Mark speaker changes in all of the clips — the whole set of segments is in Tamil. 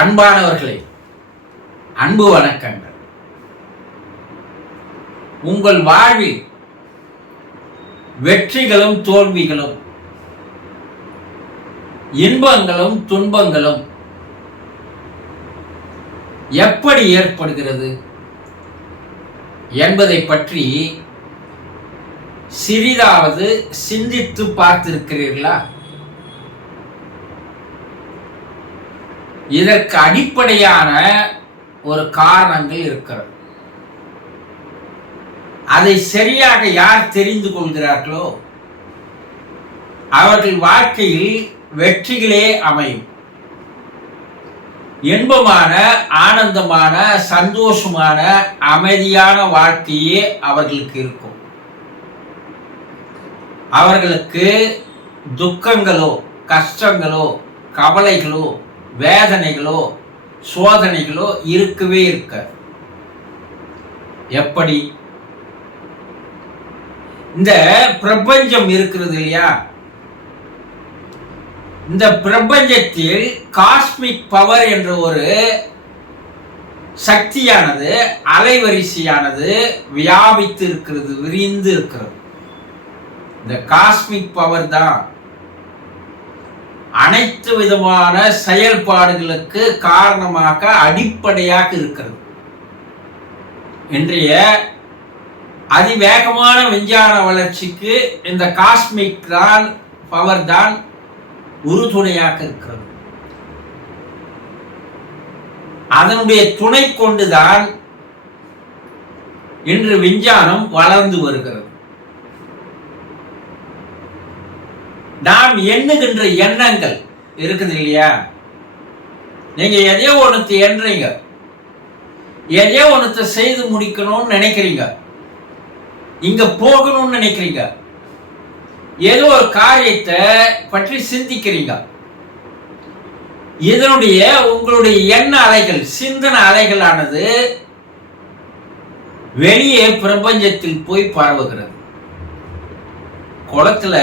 Speaker 1: அன்பானவர்களே அன்பு வணக்கங்கள். உங்கள் வாழ்வில் வெற்றிகளும் தோல்விகளும் இன்பங்களும் துன்பங்களும் எப்படி ஏற்படுகிறது என்பதை பற்றி சிறிதாவது சிந்தித்து பார்த்திருக்கிறீர்களா? இதற்கு அடிப்படையான ஒரு காரணங்கள் இருக்கிறது. அதை சரியாக யார் தெரிந்து கொள்கிறார்களோ அவர்கள் வாழ்க்கையில் வெற்றிகளே அமையும். இன்பமான ஆனந்தமான சந்தோஷமான அமைதியான வாழ்க்கையே அவர்களுக்கு இருக்கும். அவர்களுக்கு துக்கங்களோ கஷ்டங்களோ கவலைகளோ வேதனைகளோ சோதனைகளோ இருக்கவே இருக்க எப்படி? இந்த பிரபஞ்சம் இருக்கிறது இல்லையா? இந்த பிரபஞ்சத்தில் காஸ்மிக் பவர் என்ற ஒரு சக்தியானது அலைவரிசையானது வியாபித்து இருக்கிறது விரிந்து இருக்கிறது. இந்த காஸ்மிக் பவர் தான். அனைத்து விதமான செயல்பாடுகளுக்கு காரணமாக அடிப்படையாக இருக்கிறது. இன்றைய அதிவேகமான விஞ்ஞான வளர்ச்சிக்கு இந்த காஸ்மிக் தான் பவர் தான் உறுதுணையாக இருக்கிறது. அதனுடைய துணை கொண்டுதான் இன்று விஞ்ஞானம் வளர்ந்து வருகிறது. நாம் எண்ணுகின்ற எண்ணங்கள் இருக்குது இல்லையா? நீங்க எதையோ ஒன்று எண்றீங்க. எதையோ ஒன்று செய்து முடிக்கணும்னு நினைக்கிறீங்க. இங்க போகணும்னு நினைக்கிறீங்க. ஏதோ ஒரு காரியத்தை பற்றி சிந்திக்கிறீங்க. இதனுடைய உங்களுடைய எண்ண அலைகள் சிந்தன அலைகளானது வெளியே பிரபஞ்சத்தில் போய் பரவுகிறது. குளத்துல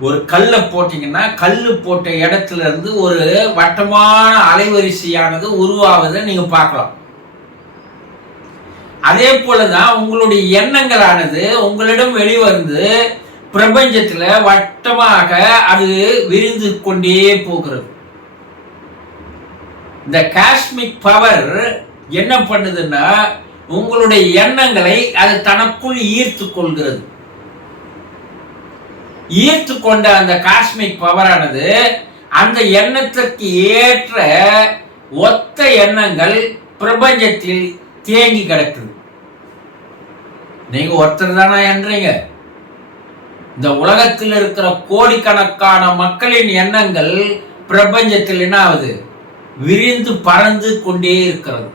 Speaker 1: ஒரு கல்லை போட்டிங்கன்னா கல் போட்ட இடத்துல இருந்து ஒரு வட்டமான அலைவரிசையானது உருவாவதை நீங்கள் பார்க்கலாம். அதே போலதான் உங்களுடைய எண்ணங்களானது உங்களிடம் வெளிவந்து பிரபஞ்சத்தில் வட்டமாக அது விரிந்து கொண்டே போகிறது. இந்த காஸ்மிக் பவர் என்ன பண்ணுதுன்னா உங்களுடைய எண்ணங்களை அது தனக்குள் ஈர்த்து கொள்கிறது. ஈர்த்து கொண்ட அந்த காஸ்மிக் பவரானது அந்த எண்ணத்திற்கு ஏற்ற ஒத்த எண்ணங்கள் பிரபஞ்சத்தில் தேங்கி கிடக்குது. நீங்க ஒருத்தர் தானா என்றீங்க. இந்த உலகத்தில் இருக்கிற கோடிக்கணக்கான மக்களின் எண்ணங்கள் பிரபஞ்சத்தில் என்ன ஆகுது? விரிந்து பறந்து கொண்டே இருக்கிறது.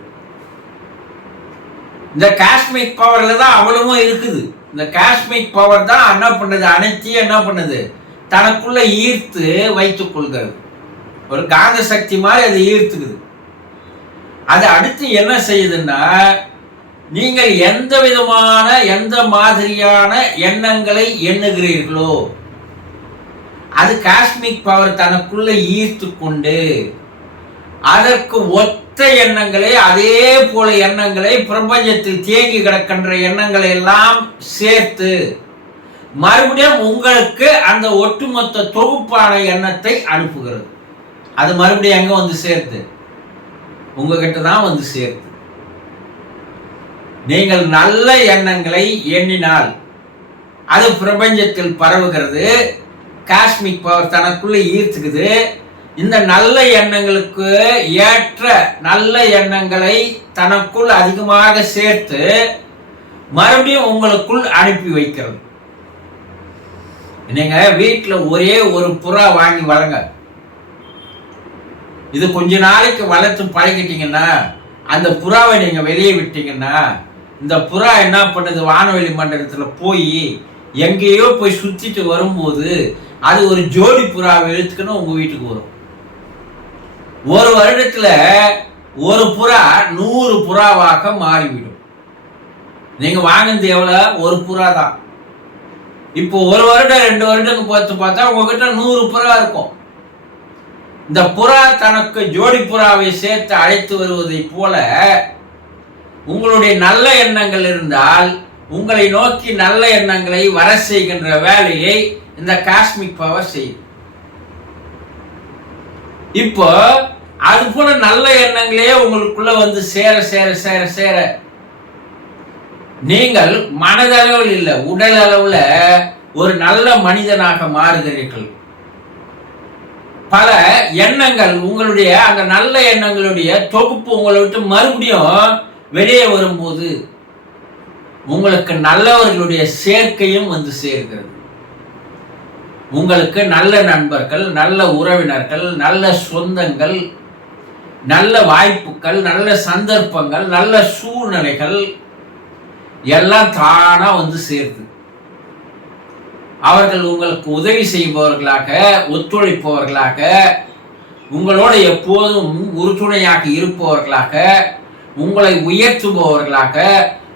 Speaker 1: இந்த காஷ்மிக் பவர்ல தான் அவ்வளவும் இருக்குது. இந்த காஸ்மிக் பவர் தான் என்ன பண்ணுது? அனைத்தையும் என்ன பண்ணுது? தனக்குள்ள ஈர்த்து வைத்துக் கொள்கிறது. ஒரு காந்த சக்தி மாதிரி அது ஈர்த்துக்குது. அது அடுத்து என்ன செய்யுதுன்னா நீங்கள் எந்த விதமான எந்த மாதிரியான எண்ணங்களை எண்ணுகிறீர்களோ அது காஸ்மிக் பவர் தனக்குள்ள ஈர்த்து கொண்டு அதற்கு ஒத்த எண்ணங்களை அதே போல எண்ணங்களை பிரபஞ்சத்தில் தேங்கி கிடக்கின்ற எண்ணங்களை எல்லாம் சேர்த்து மறுபடியும் உங்களுக்கு அந்த ஒட்டுமொத்த தொகுப்பான எண்ணத்தை அனுப்புகிறது. அது மறுபடியும் எங்க வந்து சேர்த்து? உங்ககிட்ட தான் வந்து சேர்த்து. நீங்கள் நல்ல எண்ணங்களை எண்ணினால் அது பிரபஞ்சத்தில் பரவுகிறது காஸ்மிக் பவர் தனக்குள்ளே ஈர்த்துக்குது இந்த நல்ல எண்ணங்களுக்கு ஏற்ற நல்ல எண்ணங்களை தனக்குள் அதிகமாக சேர்த்து மறுபடியும் உங்களுக்குள் அனுப்பி வைக்கிறது. நீங்க வீட்டில் ஒரே ஒரு புறா வாங்கி வளங்க இது கொஞ்ச நாளைக்கு வளர்த்து பழகிட்டீங்கன்னா அந்த புறாவை நீங்க வெளியே விட்டீங்கன்னா இந்த புறா என்ன பண்ணுது? வானவெளி மண்டலத்தில் போய் எங்கேயோ போய் சுத்திட்டு வரும்போது அது ஒரு ஜோடி புறாவை இழுத்துக்கணும் உங்க வீட்டுக்கு வரும். ஒரு வருடத்தில் ஒரு புறா நூறு புறாவாக மாறிவிடும். நீங்கள் வாங்கினது எவ்வளோ ஒரு புறா தான் இப்போ ஒரு வருடம் ரெண்டு வருடத்துக்கு பார்த்து பார்த்தா உங்ககிட்ட நூறு புறா இருக்கும். இந்த புறா தனக்கு ஜோடி புறாவை சேர்த்து அழைத்து வருவதைப் போல உங்களுடைய நல்ல எண்ணங்கள் இருந்தால் உங்களை நோக்கி நல்ல எண்ணங்களை வர செய்கின்ற வேலையை இந்த காஸ்மிக் பவர் செய்யும். இப்போ அது போல நல்ல எண்ணங்களே உங்களுக்குள்ள வந்து சேர சேர சேர சேர. நீங்கள் மனதளவில் இல்லை உடல் அளவில் ஒரு நல்ல மனிதனாக மாறுகிறீர்கள். பல எண்ணங்கள் உங்களுடைய அந்த நல்ல எண்ணங்களுடைய தொகுப்பு உங்களை விட்டு மறுபடியும் வெளியே வரும்போது உங்களுக்கு நல்லவர்களுடைய சேர்க்கையும் வந்து சேர்கிறது. உங்களுக்கு நல்ல நண்பர்கள் நல்ல உறவினர்கள் நல்ல சொந்தங்கள் நல்ல வாய்ப்புகள் நல்ல சந்தர்ப்பங்கள் நல்ல சூழ்நிலைகள் எல்லாம் தானாக வந்து சேருது. அவர்கள் உங்களுக்கு உதவி செய்பவர்களாக ஒத்துழைப்பவர்களாக உங்களோட எப்போதும் உறுதுணையாக இருப்பவர்களாக உங்களை உயர்த்துபவர்களாக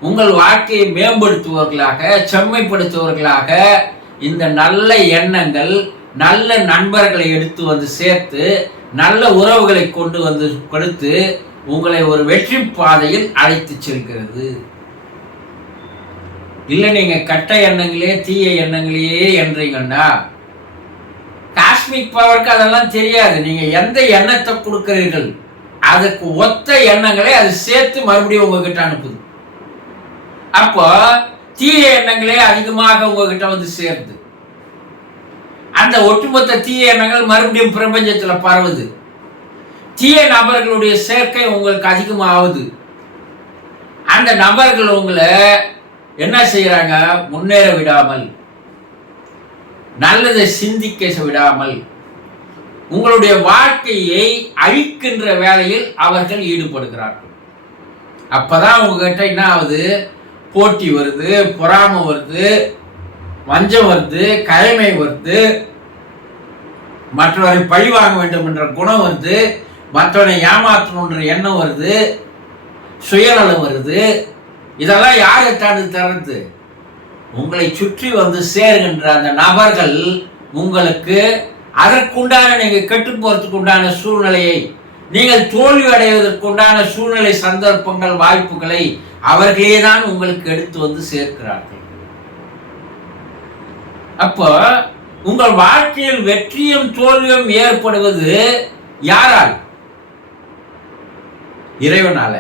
Speaker 1: உங்கள் வாழ்க்கையை மேம்படுத்துபவர்களாக செம்மைப்படுத்துபவர்களாக இந்த நல்ல எண்ணங்கள் நல்ல நண்பர்களை எடுத்து வந்து சேர்த்து நல்ல உறவுகளை கொண்டு வந்து கொடுத்து உங்களை ஒரு வெற்றி பாதையில் அழைத்து செல்கிறது. இல்லை நீங்க கட்ட எண்ணங்களே தீய எண்ணங்களையே என்றீங்கன்னா காஸ்மிக் பவருக்கு அதெல்லாம் தெரியாது. நீங்க எந்த எண்ணத்தை கொடுக்கிறீர்கள்? அதுக்கு ஒத்த எண்ணங்களை அது சேர்த்து மறுபடியும் உங்ககிட்ட அனுப்புது. அப்போ தீய எண்ணங்களே அதிகமாக உங்ககிட்ட வந்து சேருது. அந்த ஒட்டுமொத்த தீய எண்ணங்கள் மறுபடியும் பிரபஞ்சத்தில் பரவுது. தீய நபர்களுடைய சேர்க்கை உங்களுக்கு அதிகமாகுது. அந்த நபர்கள் உங்களை என்ன செய்யறாங்க முன்னேற விடாமல் நல்லதை சிந்திக்க விடாமல் உங்களுடைய வாழ்க்கையை அழிக்கின்ற வேலையில் அவர்கள் ஈடுபடுகிறார்கள். அப்பதான் உங்ககிட்ட என்ன ஆகுது? போட்டி வருது பொறாமை வருது வஞ்சம் வருது கயமை வருது மற்றவரை பழி வாங்க வேண்டும் என்ற குணம் வருது மற்றவனை ஏமாற்றணுன்ற எண்ணம் வருது சுயநலம் வருது. இதெல்லாம் யாரை எட்டாண்டு தருது உங்களை சுற்றி வந்து சேருகின்ற அந்த நபர்கள் உங்களுக்கு அதற்குண்டான நீங்கள் கெட்டு போறதுக்கு உண்டான சூழ்நிலையை நீங்கள் தோல்வி அடைவதற்குண்டான சூழ்நிலை சந்தர்ப்பங்கள் வாய்ப்புகளை அவர்களே தான் உங்களுக்கு எடுத்து வந்து சேர்க்கிறார்கள். அப்போ உங்கள் வாழ்க்கையில் வெற்றியும் தோல்வியும் ஏற்படுவது யாரால்? இறைவனால.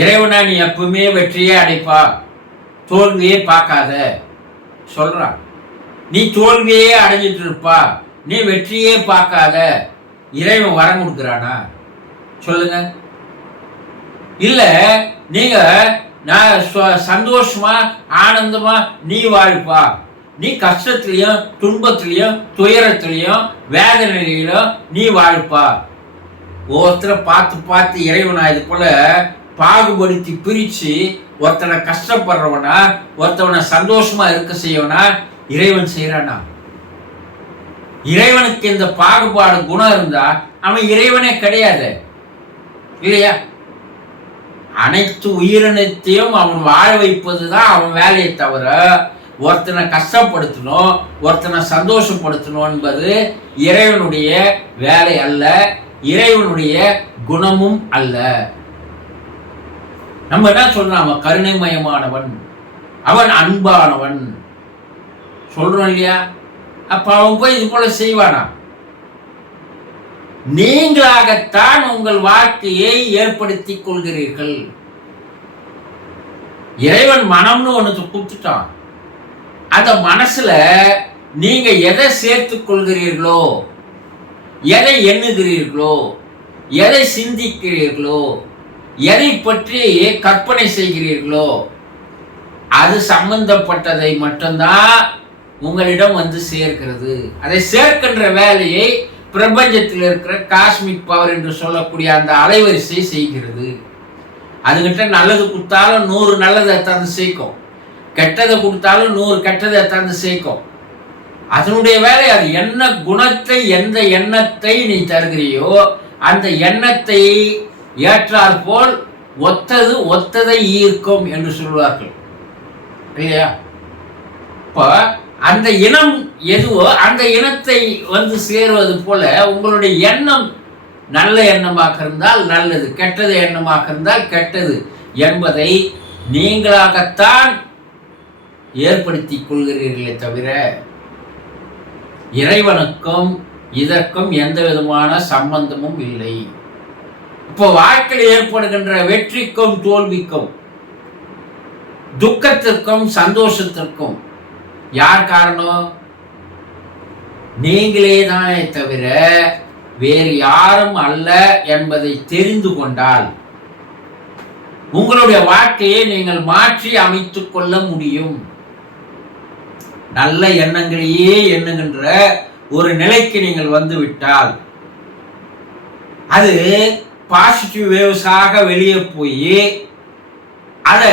Speaker 1: இறைவனா நீ எப்பவுமே வெற்றியே அடைப்பா தோல்வியே பார்க்காத சொல்றான். நீ தோல்வியே அடைஞ்சிட்டு இருப்பா நீ வெற்றியே பார்க்காத இறைவன் வரம் கொடுக்குறானா? சொல்லுங்க. இல்ல நீங்க நான் சந்தோஷமா ஆனந்தமா நீ வாழ்ப்பா. நீ கஷ்டத்திலையும் துன்பத்திலையும் துயரத்திலையும் வேதனையிலும் நீ வாழ்ப்பா. ஒருத்தரை பார்த்து பார்த்து இறைவனா இது போல பாகுபடுத்தி பிரிச்சு ஒருத்தனை கஷ்டப்படுறவனா ஒருத்தவனை சந்தோஷமா இருக்க செய்யவனா இறைவன் செய்கிறானா இறைவனுக்கு இந்த பாகுபாடு குணம் இருந்தா அவன் இறைவனே கிடையாது. இல்லையா? அனைத்து உயிரினத்தையும் அவன் வாழ வைப்பது தான் அவன் வேலையை தவிர ஒருத்தனை கஷ்டப்படுத்தணும் ஒருத்தனை சந்தோஷப்படுத்தணும் என்பது இறைவனுடைய வேலை அல்ல இறைவனுடைய குணமும் அல்ல. நம்ம என்ன சொல்றோம் அவன் கருணைமயமானவன் அவன் அன்பானவன். சொல்றோம் இல்லையா? அப்போ அவன் போய் இது போல செய்வானா? நீங்களாகத்தான் உங்கள் வாழ்க்கையை ஏற்படுத்திக் கொள்கிறீர்கள். இறைவன் மனம்னு ஒன்று கொடுத்துட்டான் அந்த மனசுல நீங்க எதை சேர்த்துக் கொள்கிறீர்களோ எதை எண்ணுகிறீர்களோ எதை சிந்திக்கிறீர்களோ எதை பற்றி கற்பனை செய்கிறீர்களோ அது சம்பந்தப்பட்டதை மட்டும்தான் உங்களிடம் வந்து சேர்க்கிறது. அதை சேர்க்கின்ற வேலையை பிரபஞ்சத்தில் இருக்கிற காஸ்மிக் பவர் என்று சொல்லக்கூடிய அந்த அலைவரிசை செய்கிறது. அதுகிட்ட நல்லது கொடுத்தாலும் நூறு நல்லதை தந்து சேர்க்கும். கெட்டதை கொடுத்தாலும் நூறு கெட்டதை தந்து சேர்க்கும். அதனுடைய வேலை அது. என்ன குணத்தை எந்த எண்ணத்தை நீ தருகிறியோ அந்த எண்ணத்தை ஏற்றால் போல் ஒத்தது ஒத்ததை ஈர்க்கும் என்று சொல்வார்கள். இல்லையா? இப்போ அந்த இனம் எதுவோ அந்த இனத்தை வந்து சேருவது போல உங்களுடைய எண்ணம் நல்ல எண்ணமாக இருந்தால் நல்லது கெட்டது எண்ணமாக இருந்தால் கெட்டது என்பதை நீங்களாகத்தான் ஏற்படுத்திக் கொள்கிறீர்களே தவிர இறைவனுக்கும் இதற்கும் எந்த விதமான சம்பந்தமும் இல்லை. இப்போ வாழ்க்கையில் ஏற்படுகின்ற வெற்றிக்கும் தோல்விக்கும் துக்கத்திற்கும் சந்தோஷத்திற்கும் யார் காரணம்? நீங்களே தானே தவிர வேறு யாரும் அல்ல என்பதை தெரிந்து கொண்டால் உங்களுடைய வாழ்க்கையை நீங்கள் மாற்றி அமைத்துக் கொள்ள முடியும். நல்ல எண்ணங்களையே எண்ணுகின்ற ஒரு நிலைக்கு நீங்கள் வந்து விட்டால் அது பாசிட்டிவ் வேவ்ஸாக வெளியே போய் அதை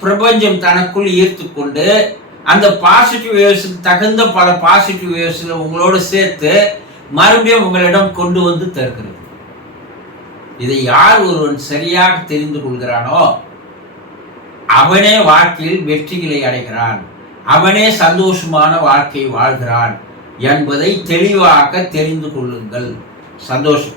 Speaker 1: பிரபஞ்சம் தனக்குள் ஈர்த்து கொண்டு அந்த பாசிட்டிவ் வேவ்ஸுக்கு தகுந்த பல பாசிட்டிவ் வேவ்ஸில் உங்களோடு சேர்த்து மறுபடியும் உங்களிடம் கொண்டு வந்து தருகிறது. இதை யார் ஒருவன் சரியாக தெரிந்து கொள்கிறானோ அவனே வாழ்க்கையில் வெற்றிகளை அடைகிறான். அவனே சந்தோஷமான வாழ்க்கை வாழ்கிறான் என்பதை தெளிவாக தெரிந்து கொள்ளுங்கள். சந்தோஷம்.